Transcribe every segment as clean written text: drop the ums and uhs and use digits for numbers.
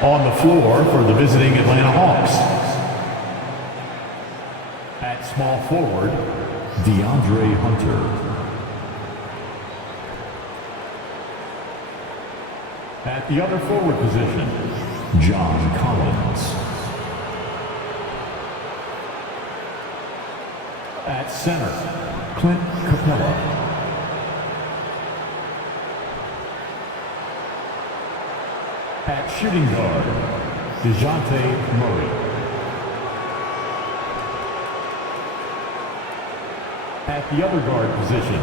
On the floor for the visiting Atlanta Hawks. At small forward, DeAndre Hunter. At the other forward position, John Collins. At center, Clint Capella. At shooting guard, DeJounte Murray. At the other guard position,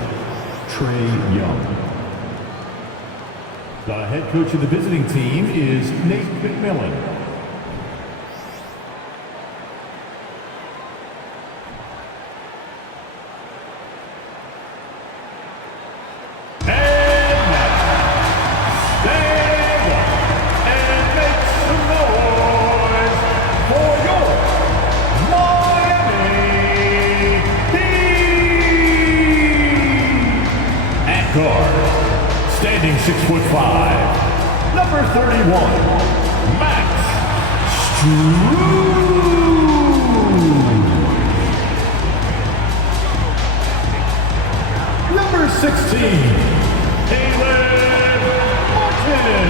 Trae Young. The head coach of the visiting team is Nate McMillan. Standing 6'5", number 31, Max Strus. Number 16, Caleb Martin.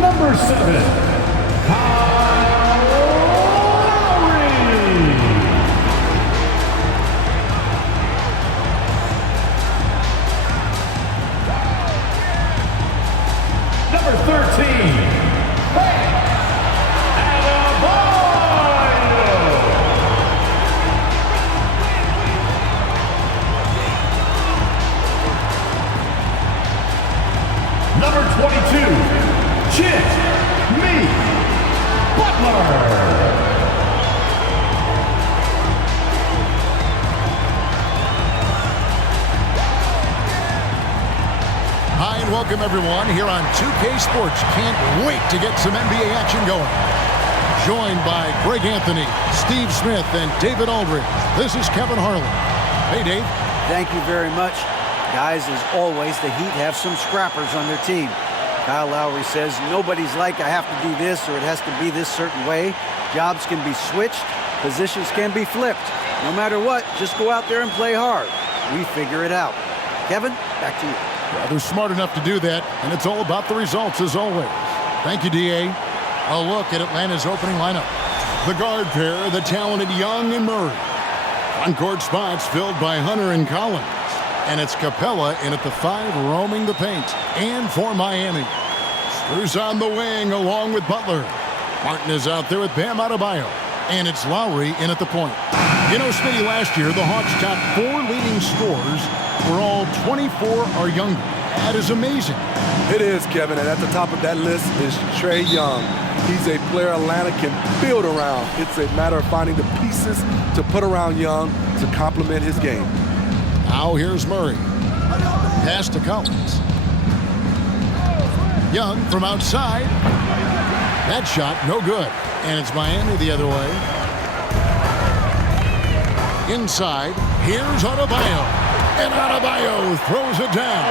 Number 7, Number 13, Adebayo. Number 22, Jimmy Butler. Hi and welcome everyone here on 2K Sports. Can't wait to get some NBA action going. Joined by Greg Anthony, Steve Smith, and David Aldridge. This is Kevin Harlan. Hey, Dave. Thank you very much. Guys, as always, the Heat have some scrappers on their team. Kyle Lowry says, nobody's like, I have to do this or it has to be this certain way. Jobs can be switched. Positions can be flipped. No matter what, just go out there and play hard. We figure it out. Kevin, back to you. Well, they're smart enough to do that, and it's all about the results as always. Thank you, D.A. A look at Atlanta's opening lineup. The guard pair, the talented Young and Murray. On-court spots filled by Hunter and Collins. And it's Capella in at the 5 roaming the paint. And for Miami, Strus on the wing along with Butler. Martin is out there with Bam Adebayo. And it's Lowry in at the point. You know, Smitty, last year, the Hawks' top 4 leading scorers were all 24 or younger. That is amazing. It is, Kevin, and at the top of that list is Trae Young. He's a player Atlanta can build around. It's a matter of finding the pieces to put around Young to complement his game. Now here's Murray. Pass to Collins. Young from outside. That shot, no good. And it's Miami the other way. Inside, here's Adebayo. And Adebayo throws it down.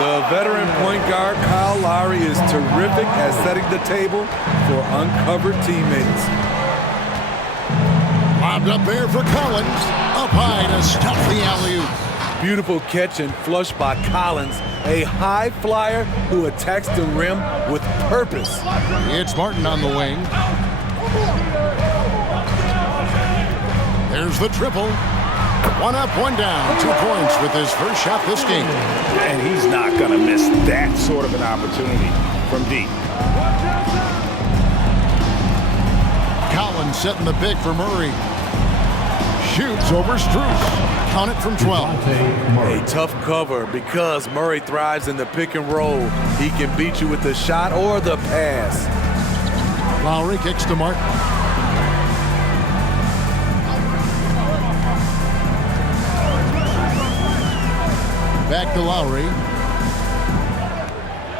The veteran point guard, Kyle Lowry, is terrific at setting the table for uncovered teammates. Lobbed up there for Collins. Up high to stop the alley-oop. Beautiful catch and flush by Collins, a high flyer who attacks the rim with purpose. It's Martin on the wing. There's the triple. 1 up, 1 down. 2 points with his first shot this game. And he's not going to miss that sort of an opportunity from deep. Collins setting the pick for Murray. Shoots over Strus. Count it from 12. A tough cover because Murray thrives in the pick and roll. He can beat you with the shot or the pass. Lowry kicks to Martin. Back to Lowry.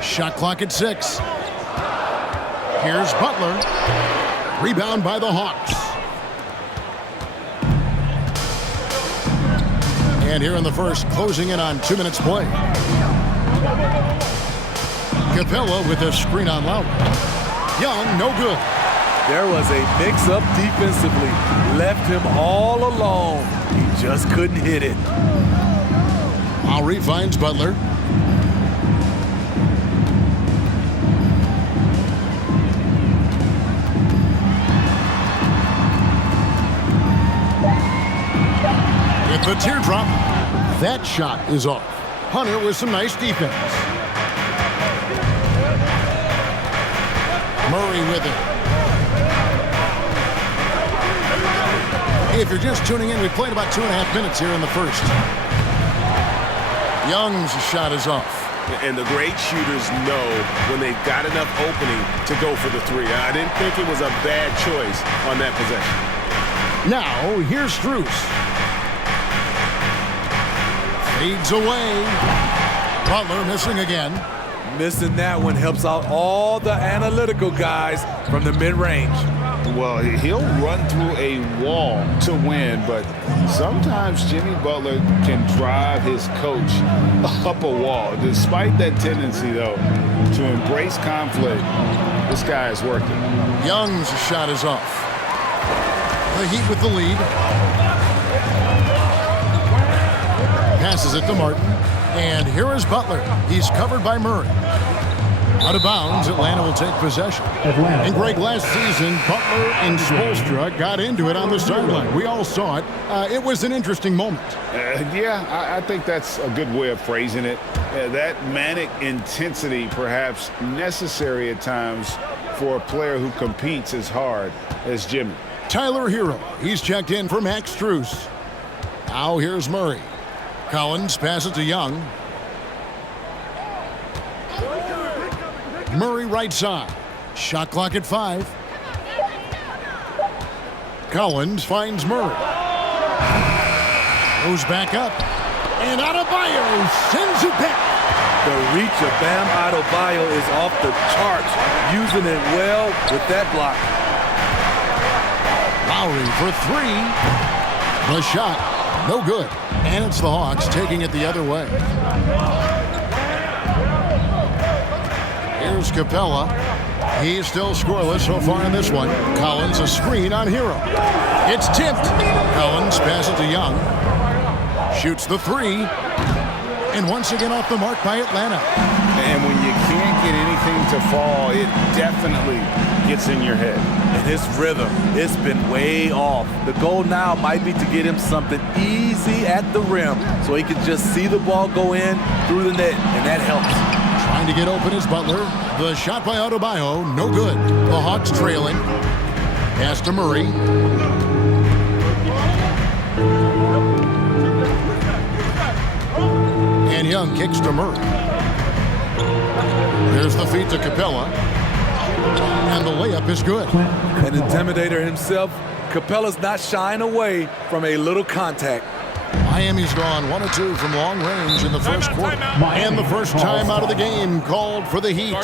Shot clock at 6. Here's Butler. Rebound by the Hawks. And here in the first, closing in on 2 minutes play. Capella with a screen on Lowry. Young, no good. There was a mix-up defensively. Left him all alone. He just couldn't hit it. Lowry finds Butler. With the teardrop, that shot is off. Hunter with some nice defense. Murray with it. If you're just tuning in, we played about 2.5 minutes here in the first. Young's shot is off. And the great shooters know when they've got enough opening to go for the three. I didn't think it was a bad choice on that possession. Now, here's Strus. Fades away. Butler missing again. Missing that one helps out all the analytical guys from the mid-range. Well, he'll run through a wall to win, but sometimes Jimmy Butler can drive his coach up a wall. Despite that tendency, though, to embrace conflict, this guy is working. Young's shot is off. The Heat with the lead. Passes it to Martin. And here is Butler. He's covered by Murray. Out of bounds, Atlanta will take possession. And Greg, last season, Butler and Spoelstra got into it on the sideline. We all saw it. It was an interesting moment. I think that's a good way of phrasing it. That manic intensity perhaps necessary at times for a player who competes as hard as Jimmy. Tyler Hero. He's checked in for Max Strus. Now here's Murray. Collins passes to Young. Murray right side. Shot clock at 5. Collins finds Murray. Goes back up. And Adebayo sends it back. The reach of Bam Adebayo is off the charts. Using it well with that block. Lowry for 3. The shot, no good. And it's the Hawks taking it the other way. Here's Capella. He's still scoreless so far in this one. Collins a screen on Hero. It's tipped. Collins passes to Young. Shoots the 3. And once again off the mark by Atlanta. And when you can't get anything to fall, it definitely gets in your head. And his rhythm, it's been way off. The goal now might be to get him something easy at the rim so he can just see the ball go in through the net, and that helps. Trying to get open is Butler. The shot by Adebayo, no good. The Hawks trailing. Pass to Murray. And Young kicks to Murray. There's the feed to Capella. And the layup is good. An intimidator himself, Capella's not shying away from a little contact. Miami's gone 1 of 2 from long range in the first quarter. And the first time out of the game called for the Heat.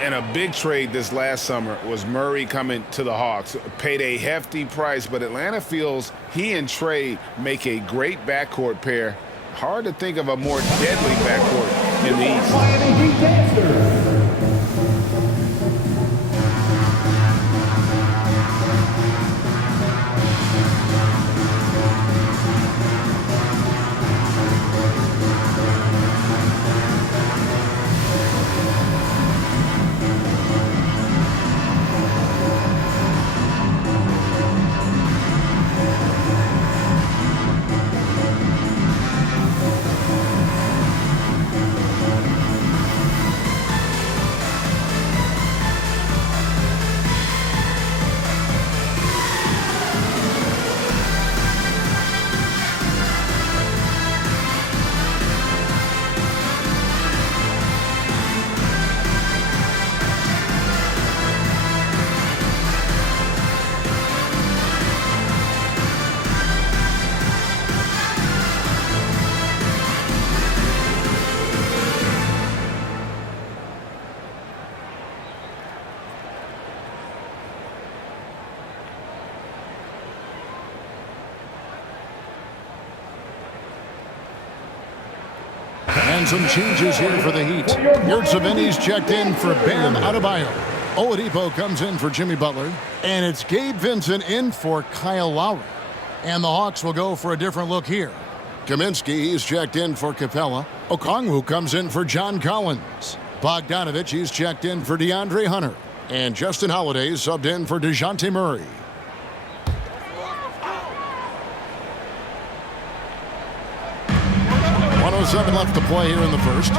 And a big trade this last summer was Murray coming to the Hawks. Paid a hefty price, but Atlanta feels he and Trey make a great backcourt pair. Hard to think of a more deadly backcourt in the East. Miami Heat dancers. And some changes here for the Heat. Yurtseven's checked in for Bam Adebayo. Oladipo comes in for Jimmy Butler. And it's Gabe Vincent in for Kyle Lowry. And the Hawks will go for a different look here. Kaminsky, he's checked in for Capella. Okongwu comes in for John Collins. Bogdanovich, he's checked in for DeAndre Hunter. And Justin Holiday subbed in for DeJounte Murray. .107 left to play here in the first.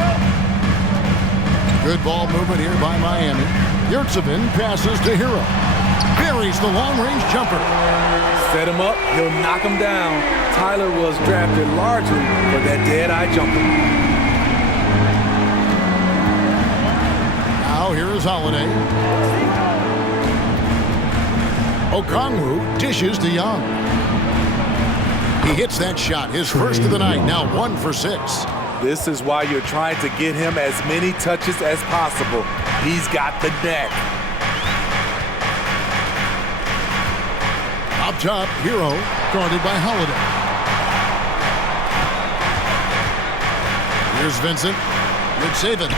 Good ball movement here by Miami. Yurtseven passes to Hero. Buries the long-range jumper. Set him up, he'll knock him down. Tyler was drafted largely for that dead-eye jumper. Now here is Holiday. Okongwu dishes to Young. He hits that shot, his first of the night, now 1 for 6. This is why you're trying to get him as many touches as possible. He's got the neck. Up top, Hero, guarded by Holiday. Here's Vincent. Yurtseven.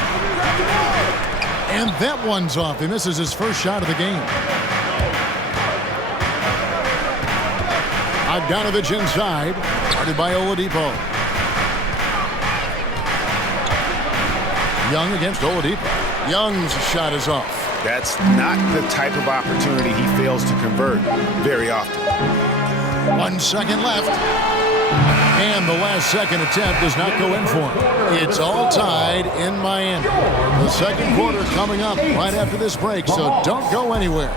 And that one's off. He misses his first shot of the game. Bogdanovich inside, guarded by Oladipo. Young against Oladipo. Young's shot is off. That's not the type of opportunity he fails to convert very often. 1 second left. And the last second attempt does not go in for him. It's all tied in Miami. The second quarter coming up right after this break, so don't go anywhere.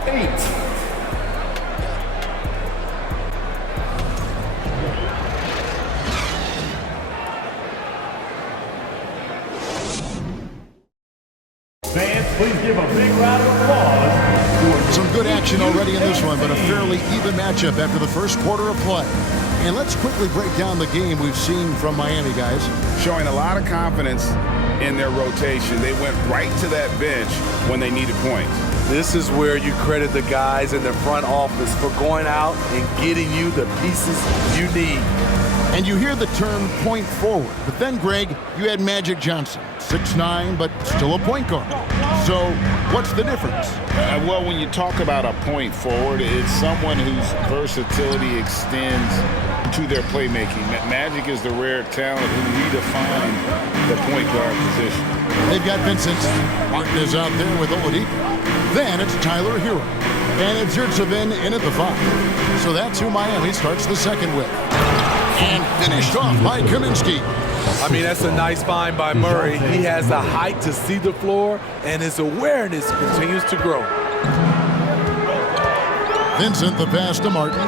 Fans, please give a big round of applause. Some good action already in this one, but a fairly even matchup after the first quarter of play. And let's quickly break down the game we've seen from Miami, guys. Showing a lot of confidence in their rotation. They went right to that bench when they needed points. This is where you credit the guys in the front office for going out and getting you the pieces you need. And you hear the term point forward, but then, Greg, you had Magic Johnson, 6'9", but still a point guard. So what's the difference? Well, when you talk about a point forward, it's someone whose versatility extends to their playmaking. Magic is the rare talent who redefined the point guard position. They've got Vincent. Martin is out there with Oladipo. Then it's Tyler Hero. And it's Yurtseven in at the 5. So that's who Miami starts the second with. And finished off by Kaminsky. I mean, that's a nice find by Murray. He has the height to see the floor, and his awareness continues to grow. Vincent, the pass to Martin.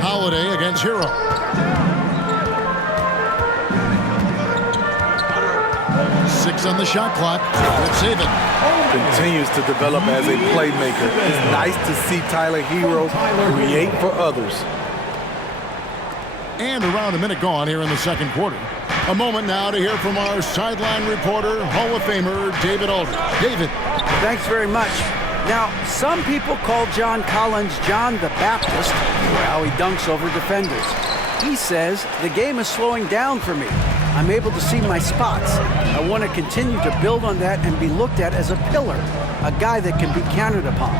Holiday against Hero. Six on the shot clock. Let's save it. Continues to develop as a playmaker. It's nice to see Tyler Hero create for others. And around a minute gone here in the second quarter. A moment now to hear from our sideline reporter, Hall of Famer David Aldridge. David. Thanks very much. Now, some people call John Collins John the Baptist for how he dunks over defenders. He says, the game is slowing down for me. I'm able to see my spots. I want to continue to build on that and be looked at as a pillar, a guy that can be counted upon.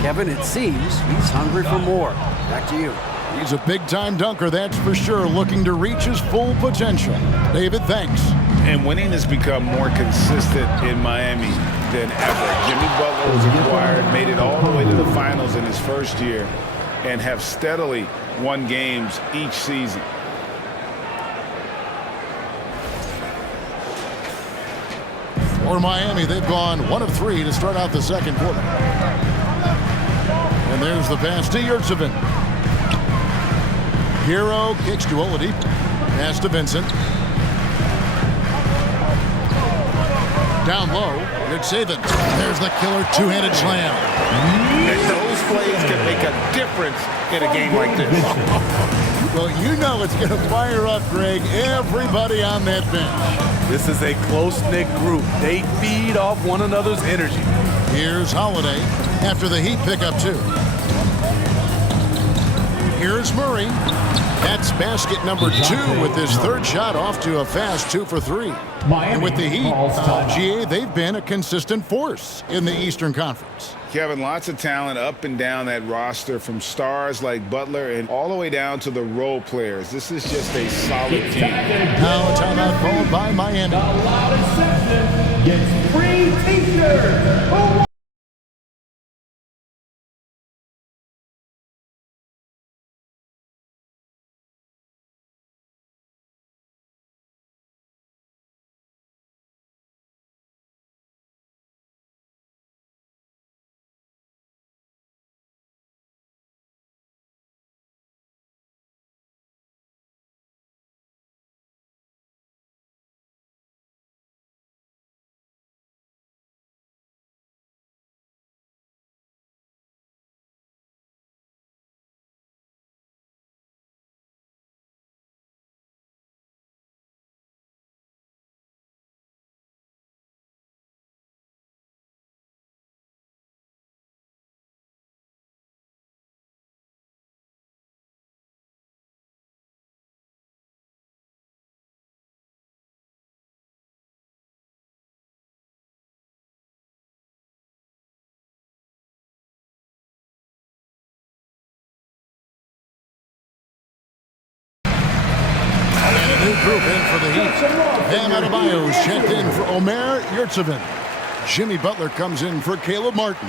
Kevin, it seems he's hungry for more. Back to you. He's a big-time dunker, that's for sure, looking to reach his full potential. David, thanks. And winning has become more consistent in Miami than ever. Jimmy Butler was acquired, made it all the way to the finals in his first year, and have steadily won games each season. For Miami, they've gone 1 of 3 to start out the second quarter. And there's the pass to Yurtseven. Hero kicks to Oladipo. Pass to Vincent. Down low, Yurtseven. There's the killer two-handed slam. And those plays can make a difference in a game like this. Well, you know it's going to fire up, Greg, everybody on that bench. This is a close-knit group. They feed off one another's energy. Here's Holiday after the Heat pick up 2. Here's Murray. That's basket number 2 with his third shot off to a fast 2 for 3. And with the Heat, GA, they've been a consistent force in the Eastern Conference. Kevin, lots of talent up and down that roster, from stars like Butler and all the way down to the role players. This is just a solid team. Now a timeout called by Miami. The loudest section gets free t-shirts. New group in for the Heat. Bam Adebayo's checked in for Omer Yurtseven. Jimmy Butler comes in for Caleb Martin.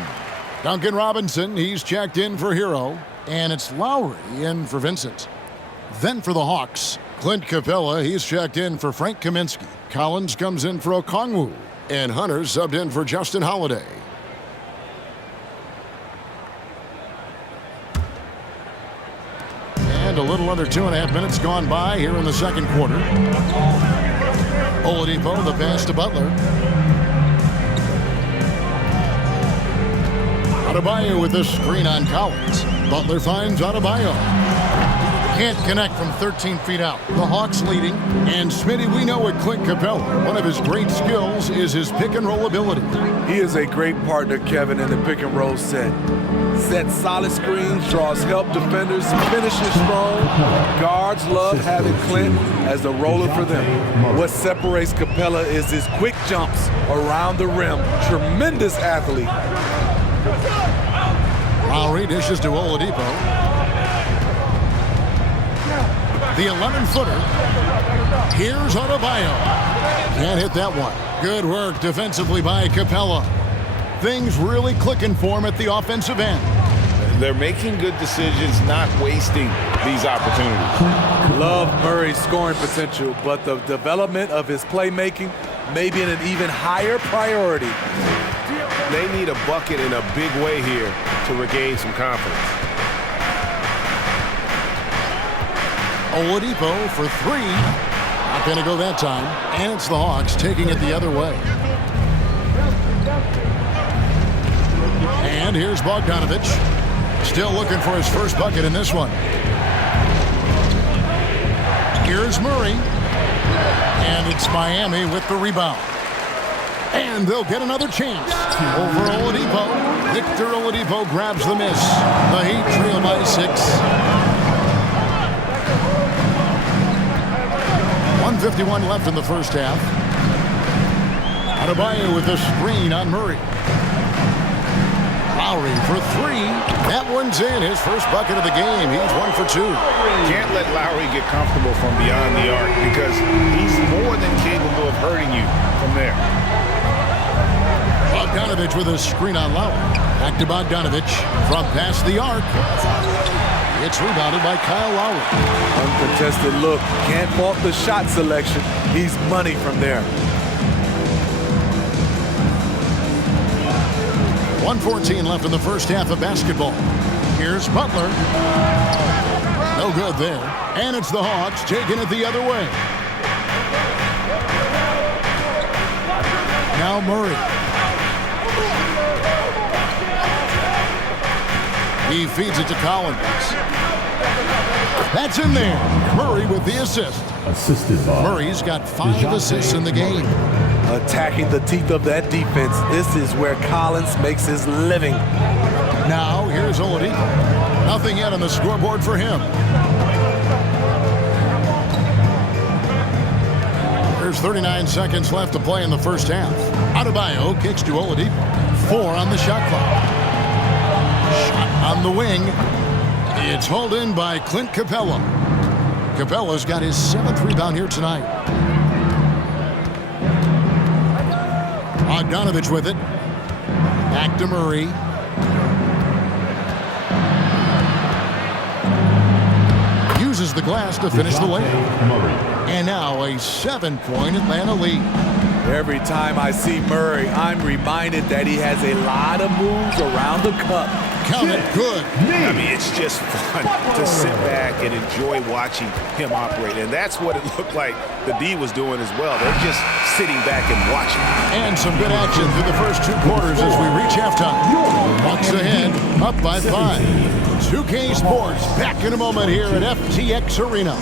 Duncan Robinson, he's checked in for Hero. And it's Lowry in for Vincent. Then for the Hawks, Clint Capella, he's checked in for Frank Kaminsky. Collins comes in for Okongwu. And Hunter subbed in for Justin Holiday. And a little under 2.5 minutes gone by here in the second quarter. Oladipo, the pass to Butler. Adebayo with the screen on Collins. Butler finds Adebayo. Can't connect from 13 feet out. The Hawks leading. And Smitty, we know with Clint Capella, one of his great skills is his pick and roll ability. He is a great partner, Kevin, in the pick and roll set. Sets solid screens, draws help defenders, finishes strong. Guards love having Clint as the roller for them. What separates Capella is his quick jumps around the rim. Tremendous athlete. Lowry dishes to Oladipo. The 11-footer. Here's Adebayo. Can't hit that one. Good work defensively by Capella. Things really clicking for him at the offensive end. They're making good decisions, not wasting these opportunities. Love Murray's scoring potential, but the development of his playmaking may be an even higher priority. They need a bucket in a big way here to regain some confidence. Oladipo for 3. Not going to go that time. And it's the Hawks taking it the other way. And here's Bogdanovic. Still looking for his first bucket in this one. Here's Murray. And it's Miami with the rebound. And they'll get another chance. Over Oladipo. Victor Oladipo grabs the miss. The Heat trail by 6. 1:51 left in the first half. Adebayo with the screen on Murray. Lowry for 3. That one's in. His first bucket of the game. He's 1 for 2. Can't let Lowry get comfortable from beyond the arc, because he's more than capable of hurting you from there. Bogdanovic with a screen on Lowry. Back to Bogdanovic from past the arc. It's rebounded by Kyle Lowry. Uncontested look. Can't fault the shot selection. He's money from there. 1:14 left in the first half of basketball. Here's Butler. No good there. And it's the Hawks taking it the other way. Now Murray. He feeds it to Collins. That's in there. Murray with the assist. Assisted by Murray's got 5 assists in the game. Attacking the teeth of that defense. This is where Collins makes his living. Now here's Oladipo. Nothing yet on the scoreboard for him. There's 39 seconds left to play in the first half. Adebayo kicks to Oladipo. 4 on the shot clock. Shot on the wing. It's hauled in by Clint Capella. Capella's got his 7th rebound here tonight. Bogdanovich with it. Back to Murray. Uses the glass to finish the layup. Murray. And now a 7-point Atlanta lead. Every time I see Murray, I'm reminded that he has a lot of moves around the cup. Count it good. I mean, it's just fun to sit back and enjoy watching him operate. And that's what it looked like the D was doing as well. They're just sitting back and watching. And some good action through the first 2 quarters as we reach halftime. Bucks ahead, up by 5. 2K Sports back in a moment here at FTX Arena.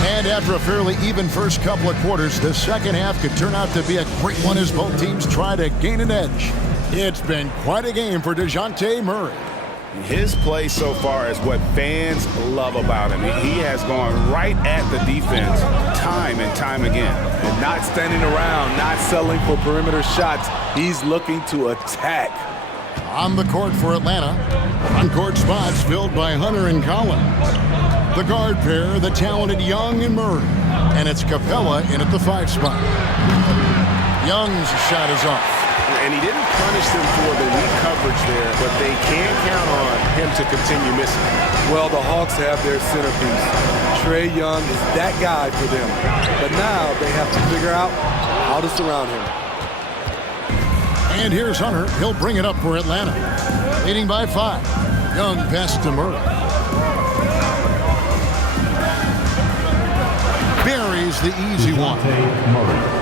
And after a fairly even first couple of quarters, the second half could turn out to be a great one as both teams try to gain an edge. It's been quite a game for DeJounte Murray. His play so far is what fans love about him. He has gone right at the defense time and time again. And not standing around, not settling for perimeter shots. He's looking to attack. On the court for Atlanta, on-court spots filled by Hunter and Collins. The guard pair, the talented Young and Murray. And it's Capella in at the 5 spot. Young's shot is off. And he didn't punish them for the weak coverage there, but they can count on him to continue missing. Well, the Hawks have their centerpiece. Trae Young is that guy for them. But now they have to figure out how to surround him. And here's Hunter. He'll bring it up for Atlanta. Leading by 5. Young pass to Murray. Buries the easy one.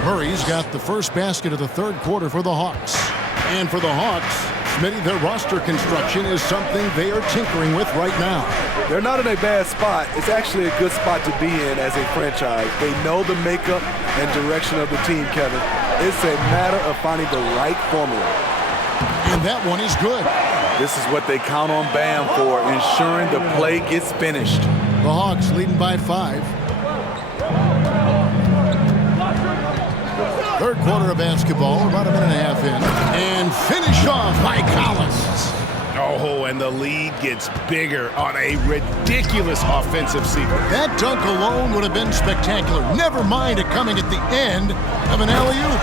Murray's got the first basket of the 3rd quarter for the Hawks. And for the Hawks, Smitty, their roster construction is something they are tinkering with right now. They're not in a bad spot. It's actually a good spot to be in as a franchise. They know the makeup and direction of the team, Kevin. It's a matter of finding the right formula. And that one is good. This is what they count on Bam for, ensuring the play gets finished. The Hawks leading by 5. 3rd quarter of basketball, about a minute and a half in. And finished off by Collins. Oh, and the lead gets bigger on a ridiculous offensive sequence. That dunk alone would have been spectacular. Never mind it coming at the end of an alley-oop.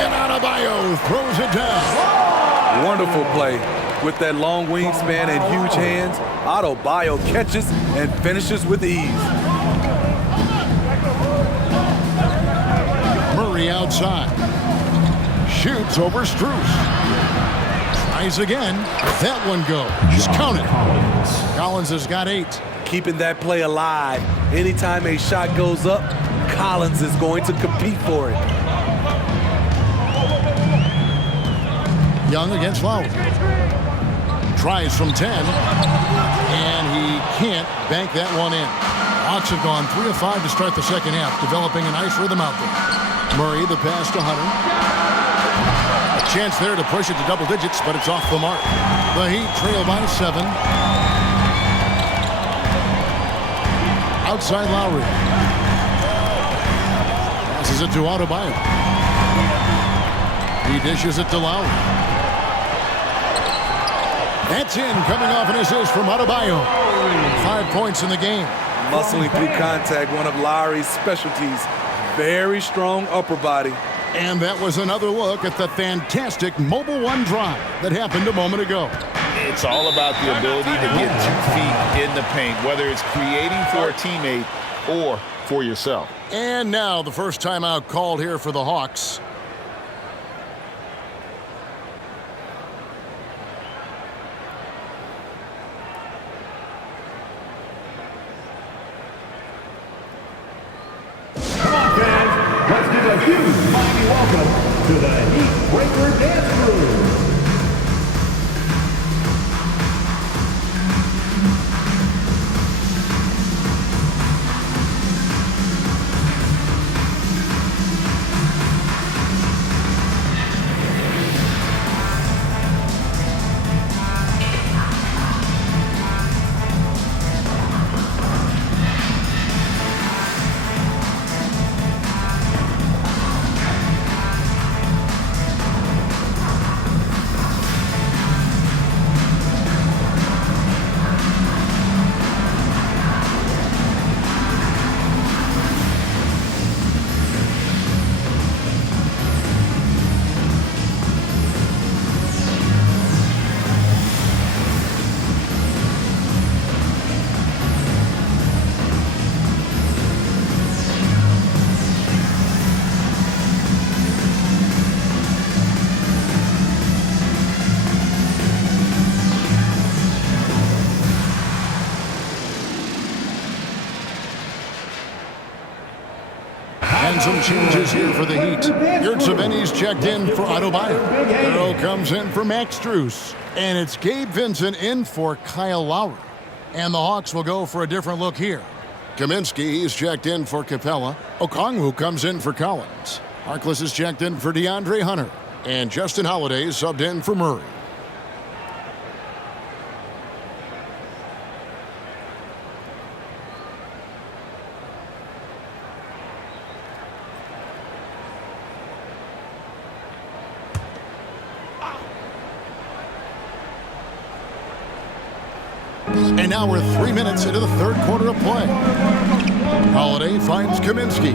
And Adebayo throws it down. Wonderful play. With that long wingspan and huge hands, Adebayo catches and finishes with ease. Murray outside. Shoots over Strus. Tries again. That one goes. Count it. Collins has got 8. Keeping that play alive. Anytime a shot goes up, Collins is going to compete for it. Young against Lowry. Tries from 10. And he can't bank that one in. Hawks have gone 3 of 5 to start the second half, developing a nice rhythm out there. Murray, the pass to Hunter. A chance there to push it to double digits, but it's off the mark. The Heat trail by 7. Outside Lowry. Passes it to Adebayo. He dishes it to Lowry. That's in, coming off an assist from Adebayo. 5 points in the game. Muscling through contact, one of Lowry's specialties. Very strong upper body. And that was another look at the fantastic Mobile One drive that happened a moment ago. It's all about the ability to get 2 feet in the paint, whether it's creating for a teammate or for yourself. And now the first timeout called here for the Hawks. Come on, fans. Let's give a huge mighty welcome to the Heat Breaker Dance Crew. And some changes here for the Heat. Yurtseven's checked in for Adebayo. Earl comes in for Max Strus. And it's Gabe Vincent in for Kyle Lowry. And the Hawks will go for a different look here. Kaminsky is checked in for Capella. Okongwu comes in for Collins. Harkless is checked in for DeAndre Hunter. And Justin Holiday is subbed in for Murray. And now we're 3 minutes into the third quarter of play. Holiday finds Kaminsky.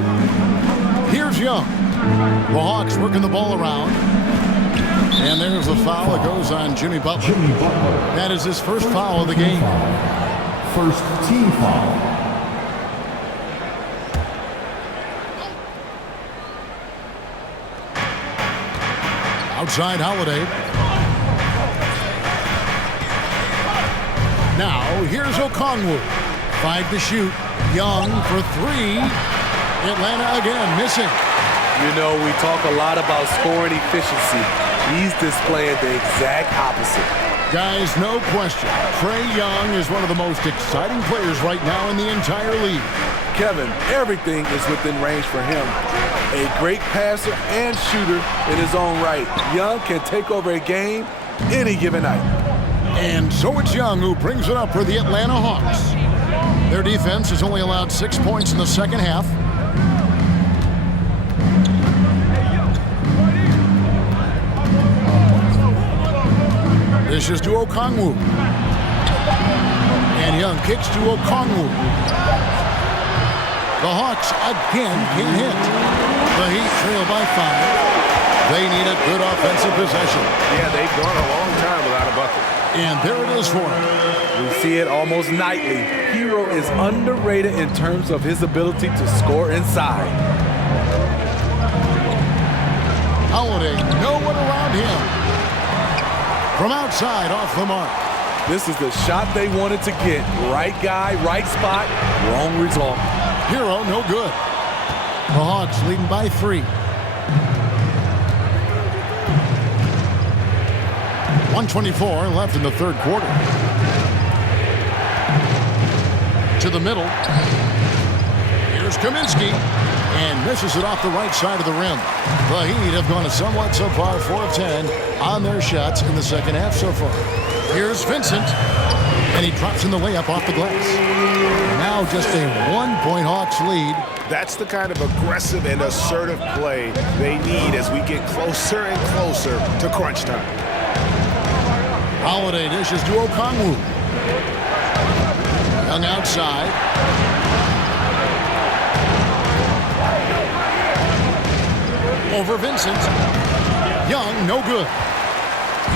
Here's Young. The Hawks working the ball around. And there's the foul that goes on Jimmy Butler. That is his first foul of the game. First team foul. Outside Holiday. Now, here's Okongwu. 5 to shoot. Young for 3. Atlanta again missing. You know, we talk a lot about scoring efficiency. He's displaying the exact opposite. Guys, no question. Trae Young is one of the most exciting players right now in the entire league. Kevin, everything is within range for him. A great passer and shooter in his own right. Young can take over a game any given night. And so it's Young who brings it up for the Atlanta Hawks. Their defense has only allowed 6 points in the second half. This is to Okongwu. And Young kicks to Okongwu. The Hawks again can't hit. The Heat trail by 5. They need a good offensive possession. Yeah, they've gone a long time without a bucket. And there it is for him. We see it almost nightly. Hero is underrated in terms of his ability to score inside. Holiday, no one around him. From outside, off the mark. This is the shot they wanted to get. Right guy, right spot, wrong result. Hero, no good. The Hawks leading by 3. 1:24 left in the third quarter. To the middle. Here's Kaminsky. And misses it off the right side of the rim. The Heat have gone a somewhat subpar 4 of 10 on their shots in the second half so far. Here's Vincent. And he drops in the layup off the glass. Now just a 1-point Hawks lead. That's the kind of aggressive and assertive play they need as we get closer and closer to crunch time. Holiday dishes to Okongwu. Young outside. Over Vincent. Young, no good.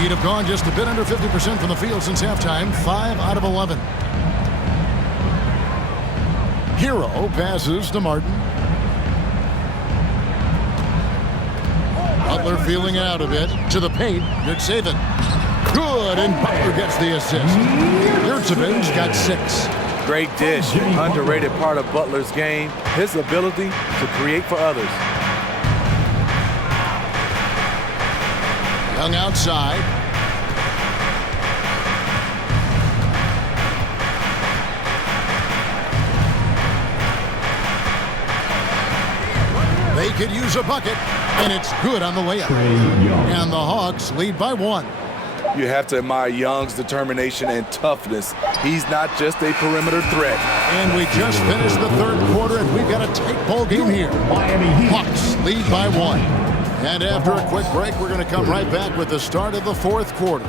He'd have gone just a bit under 50% from the field since halftime. 5 out of 11. Hero passes to Martin. Butler feeling it out a bit. To the paint. Good save it. Good, and Butler gets the assist. Yurtsevic's got 6. Great dish. Underrated part of Butler's game. His ability to create for others. Young outside. They could use a bucket, and it's good on the layup. And the Hawks lead by 1. You have to admire Young's determination and toughness. He's not just a perimeter threat. And we just finished the third quarter, and we've got a tight ball game here. Hawks lead by 1. And after a quick break, we're going to come right back with the start of the fourth quarter.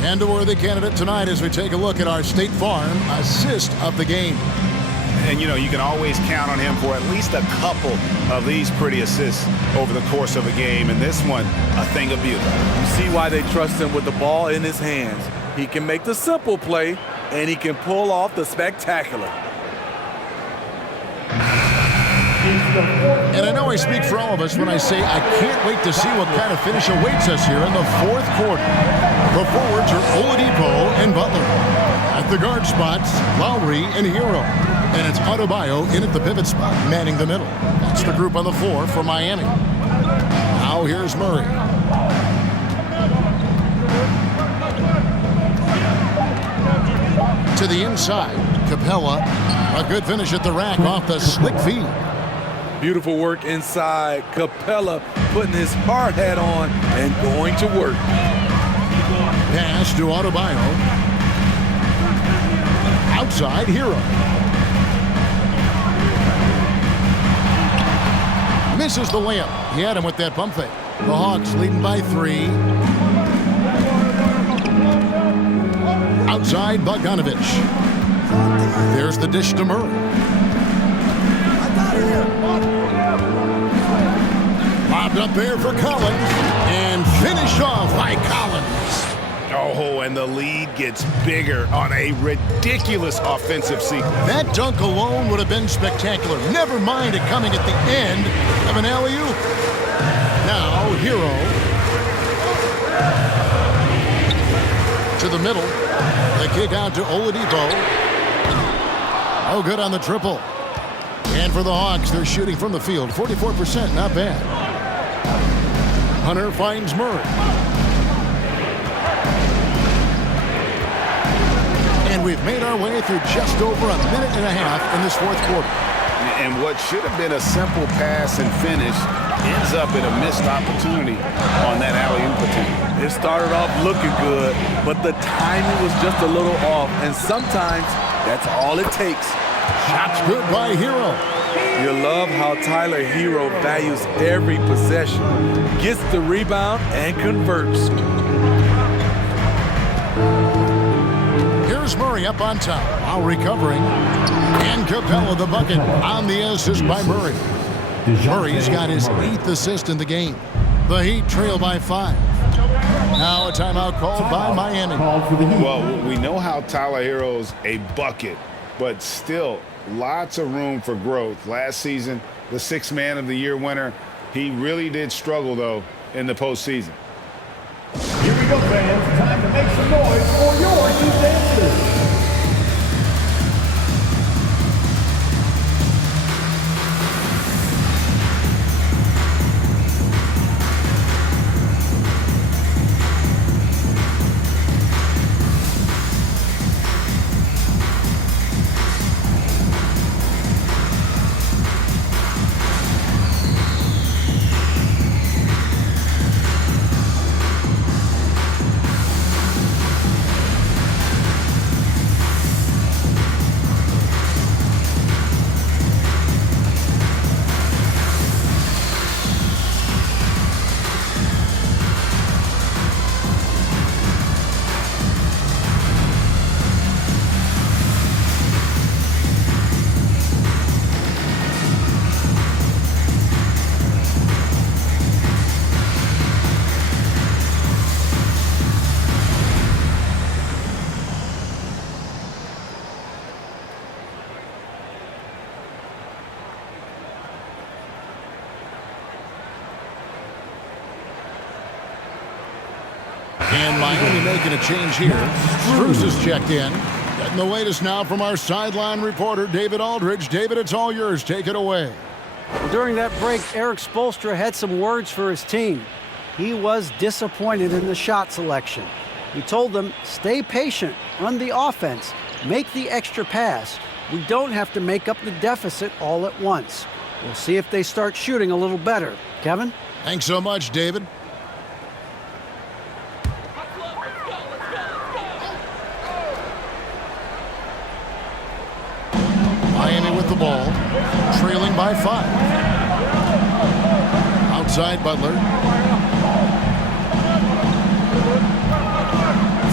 And a worthy candidate tonight as we take a look at our State Farm assist of the game. And, you know, you can always count on him for at least a couple of these pretty assists over the course of a game. And this one, a thing of beauty. You see why they trust him with the ball in his hands. He can make the simple play, and he can pull off the spectacular. And I know I speak for all of us when I say I can't wait to see what kind of finish awaits us here in the fourth quarter. The forwards are Oladipo and Butler. At the guard spots, Lowry and Hero. And it's Adebayo in at the pivot spot, manning the middle. That's the group on the floor for Miami. Now here's Murray. To the inside, Capella. A good finish at the rack off the slick feed. Beautiful work inside. Capella putting his hard hat on and going to work. Pass to Adebayo. Outside, Hero. Misses the layup. He had him with that pump fake. The Hawks leading by 3. Outside, Bogdanovich. There's the dish to Murray. Lobbed up there for Collins. And finished off by Collins. Oh, and the lead gets bigger on a ridiculous offensive sequence. That dunk alone would have been spectacular. Never mind it coming at the end of an alley-oop. Now, Hero. To the middle. The kick out to Oladipo. Oh, good on the triple. And for the Hawks, they're shooting from the field. 44%, not bad. Hunter finds Murray. And we've made our way through just over a minute and a half in this fourth quarter. And what should have been a simple pass and finish ends up in a missed opportunity on that alley-oop attempt. It started off looking good, but the timing was just a little off, and sometimes that's all it takes. Shots good by Hero. You love how Tyler Hero values every possession, gets the rebound, and converts. Here's Murray up on top, while recovering. And Capella the bucket on the assist by Murray. Murray's got his 8th assist in the game. The Heat trail by 5. Now a timeout called by Miami. Well, we know how Tyler Hero's a bucket, but still lots of room for growth. Last season, the 6th Man of the Year winner, he really did struggle, though, in the postseason. Here we go, fans. Time to make some noise for your Heat dancers. And Miami making a change here. Strus is checked in. Getting the latest now from our sideline reporter, David Aldridge. David, it's all yours. Take it away. During that break, Eric Spoelstra had some words for his team. He was disappointed in the shot selection. He told them, stay patient, run the offense, make the extra pass. We don't have to make up the deficit all at once. We'll see if they start shooting a little better. Kevin? Thanks so much, David. Miami with the ball, trailing by 5. Outside Butler.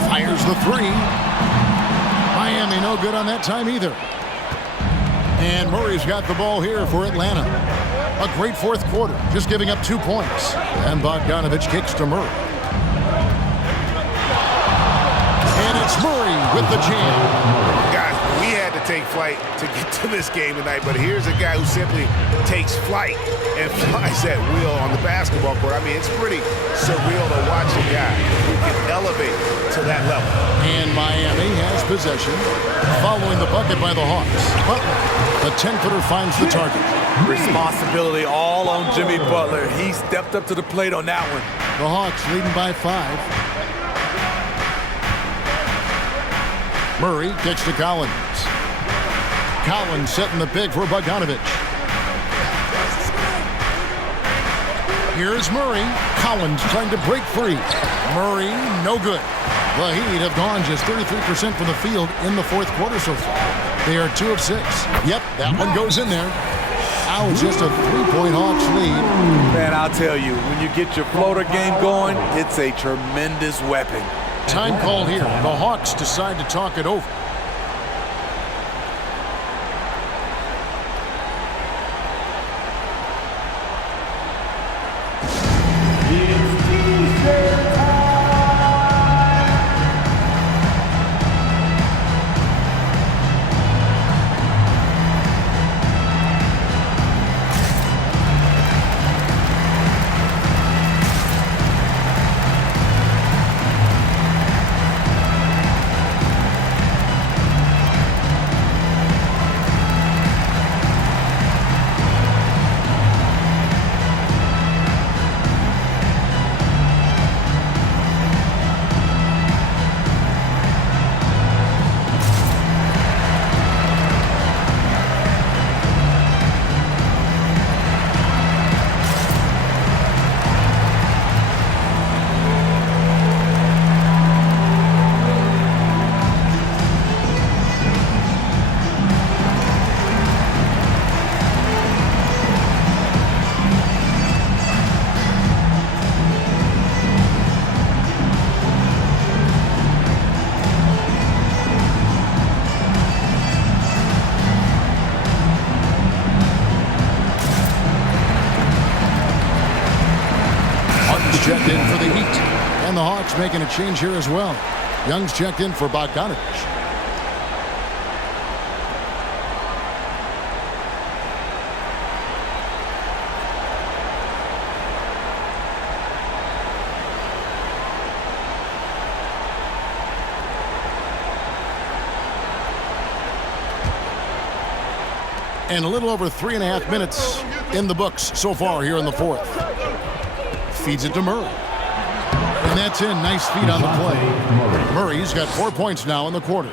Fires the 3. Miami no good on that time either. And Murray's got the ball here for Atlanta. A great fourth quarter, just giving up 2 points. And Bogdanovich kicks to Murray. And it's Murray with the jam. Guys, we had to take flight to get to this game tonight, but here's a guy who simply takes flight and flies at will on the basketball court. I mean, it's pretty surreal to watch a guy who can elevate to that level. And Miami has possession, following the bucket by the Hawks. Butler, the 10-footer finds the target. Responsibility all on Jimmy Butler. He stepped up to the plate on that one. The Hawks leading by 5. Murray kicks to Collins. Collins setting the pick for Bogdanovich. Here's Murray. Collins trying to break free. Murray, no good. The Heat have gone just 33% from the field in the fourth quarter so far. They are 2 of 6. Yep, that one goes in there. Now it's just a 3-point Hawks lead. Man, I'll tell you, when you get your floater game going, it's a tremendous weapon. Time call here. The Hawks decide to talk it over. Checked in for the Heat. And the Hawks making a change here as well. Young's checked in for Bogdanovich. And a little over 3.5 minutes in the books so far here in the fourth. Feeds it to Murray. And that's in. Nice feed on the play. Murray's got 4 points now in the quarter.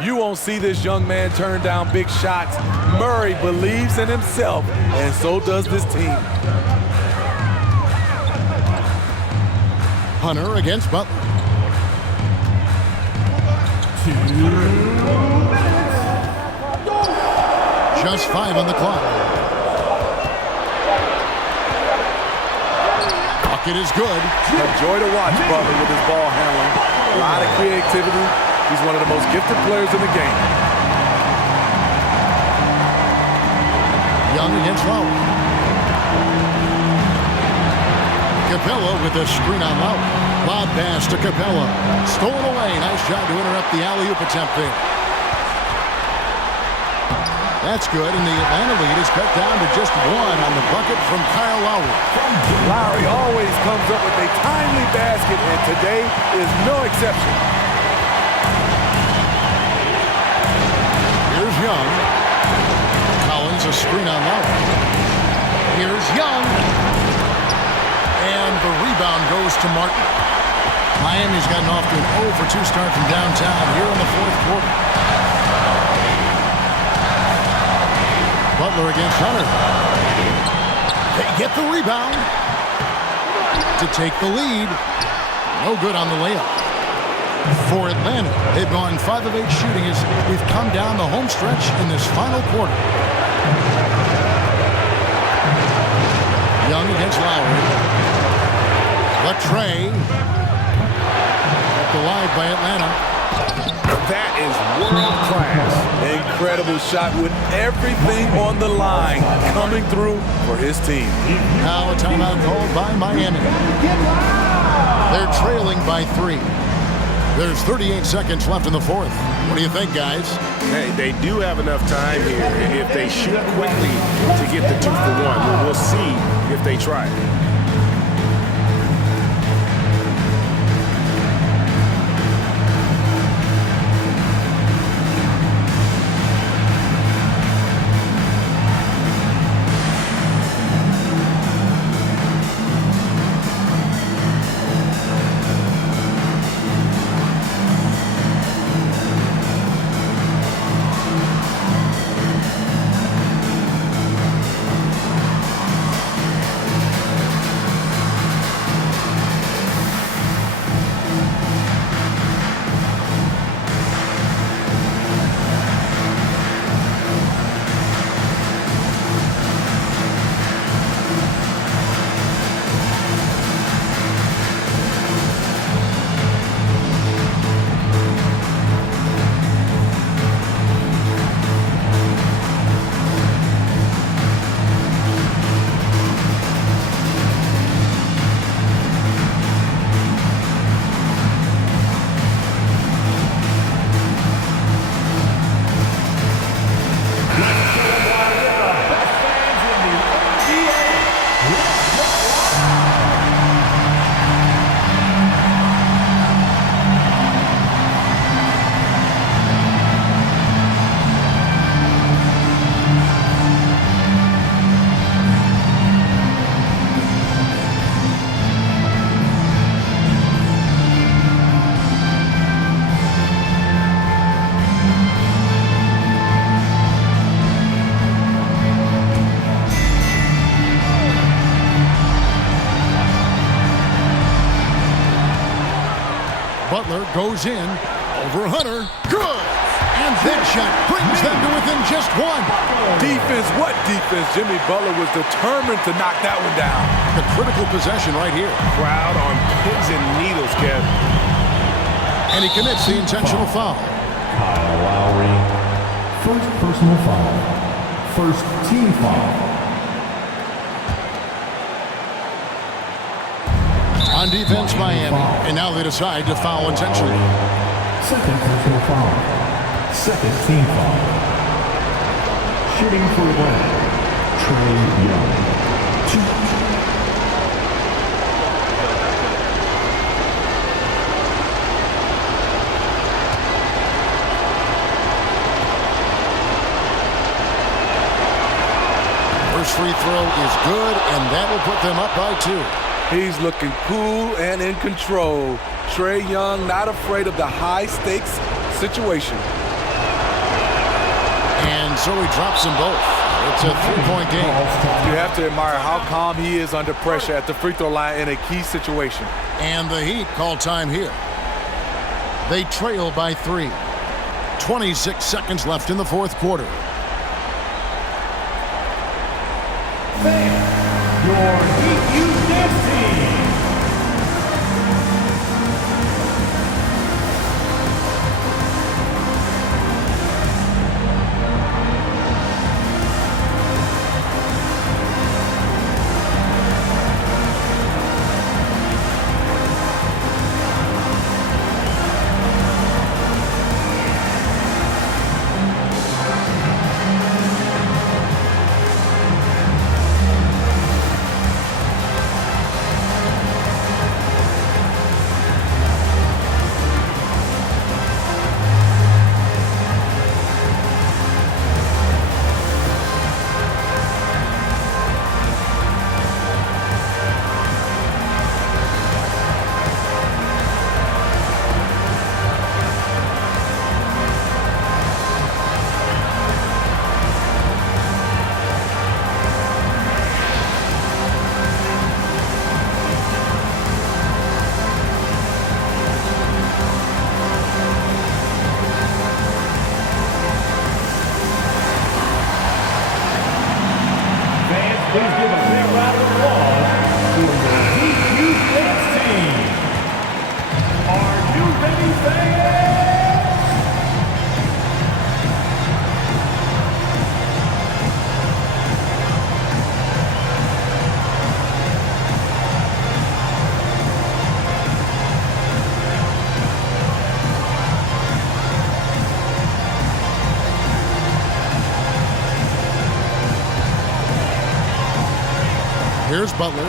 You won't see this young man turn down big shots. Murray believes in himself, and so does this team. Hunter against Butler. 2 minutes. Just 5 on the clock. It is good. A joy to watch Butler with his ball handling. A lot of creativity. He's one of the most gifted players in the game. Young against Lowry. Capella with a screen on Lowry. Lob pass to Capella. Stolen away. Nice job to interrupt the alley-oop attempt there. That's good, and the Atlanta lead is cut down to just 1 on the bucket from Kyle Lowry. Lowry always comes up with a timely basket, and today is no exception. Here's Young. Collins, a screen on Lowry. Here's Young. And the rebound goes to Martin. Miami's gotten off to an 0 for 2 start from downtown here in the fourth quarter. Butler against Hunter. They get the rebound to take the lead. No good on the layup. For Atlanta, they've gone 5 of 8 shooting as we've come down the home stretch in this final quarter. Young against Lowry. Latrey. Kept alive by Atlanta. That is world class. Incredible shot with everything on the line coming through for his team. Now a timeout called by Miami. They're trailing by 3. There's 38 seconds left in the fourth. What do you think, guys? They do have enough time here if they shoot quickly to get the 2 for 1. We'll see if they try. Butler goes in over Hunter. Good! And that shot brings them to within just 1. Defense, what defense? Jimmy Butler was determined to knock that one down. The critical possession right here. Crowd on pins and needles, Kev. And he commits the intentional foul. Kyle Lowry. First personal foul. First team foul. On defense, Miami. And now they decide to foul intentionally. Second personal foul. Second team foul. Shooting for Atlanta. Trae Young. 2. First free throw is good, and that will put them up by 2. He's looking cool and in control. Trae Young not afraid of the high-stakes situation. And so he drops them both. It's a 3-point game. You have to admire how calm he is under pressure at the free throw line in a key situation. And the Heat call time here. They trail by 3. 26 seconds left in the fourth quarter. Your Heat Youth Dance Team. Please give a big round of applause for the Heat Youth Dance Team. Are you ready, fans? Here's Butler.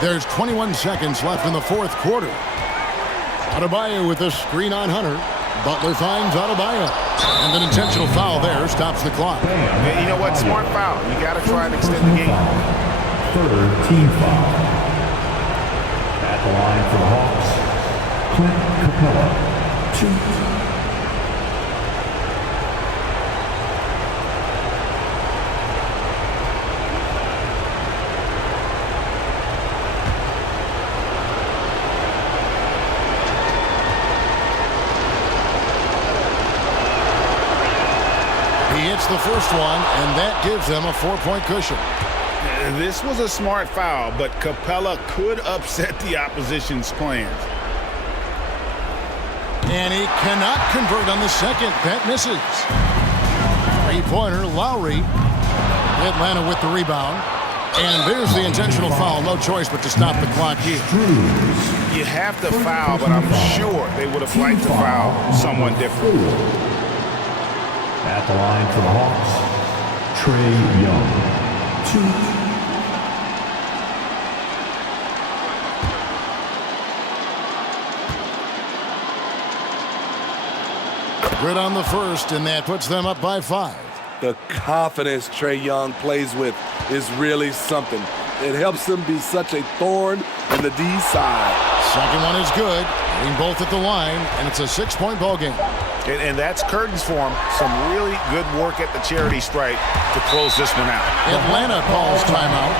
There's 21 seconds left in the fourth quarter. Adebayo with the screen on Hunter. Butler finds Adebayo. And an intentional foul there stops the clock. And you know what? Smart foul. You got to try and extend the game. Third team foul. At the line for the Hawks, Clint Capella. 2. He hits the first one, and that gives them a 4-point cushion. This was a smart foul, but Capella could upset the opposition's plans. And he cannot convert on the second. That misses. Three-pointer, Lowry. Atlanta with the rebound. And there's the intentional foul. No choice but to stop the clock here. You have to foul, but I'm sure they would have liked to foul someone different. At the line for the Hawks, Trae Young. 2. Good on the first, and that puts them up by 5. The confidence Trae Young plays with is really something. It helps him be such a thorn in the D side. Second one is good. Hitting both at the line, and it's a 6-point ball game. And that's curtains for him. Some really good work at the charity stripe to close this one out. Atlanta calls timeout.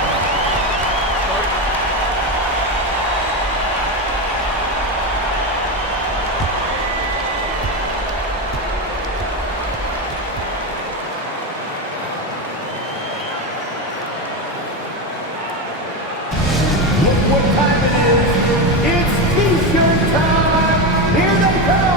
Look what time it is. It's T-shirt time. Here they come.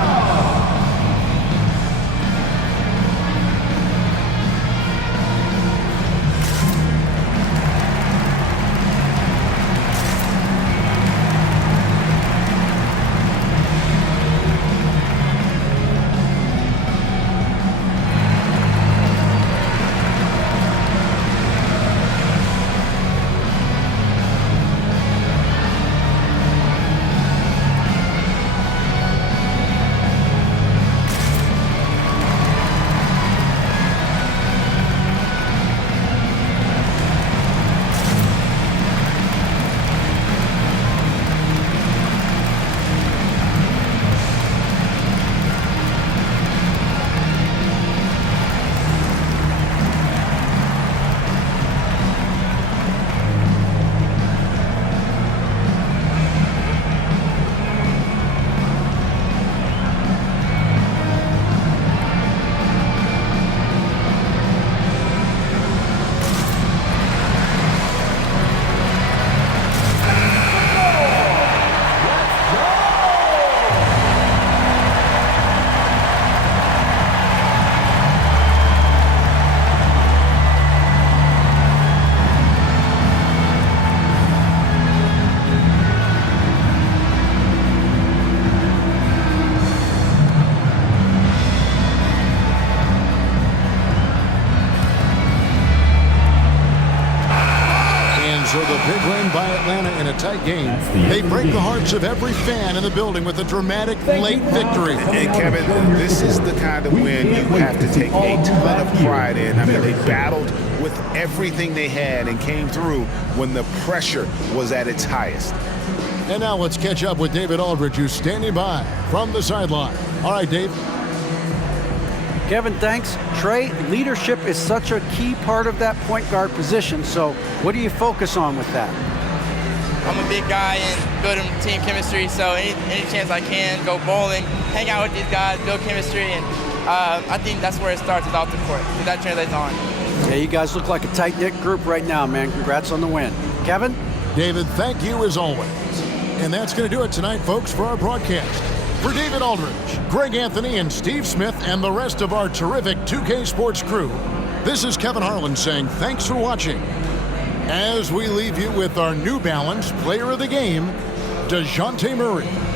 So the big win by Atlanta in a tight game. They break the hearts of every fan in the building with a dramatic late victory. And Kevin, this is the kind of win you have to take a ton of pride in. I mean, they battled with everything they had and came through when the pressure was at its highest. And now let's catch up with David Aldridge, who's standing by from the sideline. All right, Dave. Kevin, thanks. Trae, leadership is such a key part of that point guard position. So what do you focus on with that? I'm a big guy and building team chemistry. So any chance I can, go bowling, hang out with these guys, build chemistry. And I think that's where it starts, is off the court. So that translates on. Yeah, you guys look like a tight-knit group right now, man. Congrats on the win. Kevin? David, thank you as always. And that's going to do it tonight, folks, for our broadcast. For David Aldridge, Greg Anthony, and Steve Smith, and the rest of our terrific 2K Sports crew, this is Kevin Harlan saying thanks for watching. As we leave you with our New Balance Player of the Game, DeJounte Murray.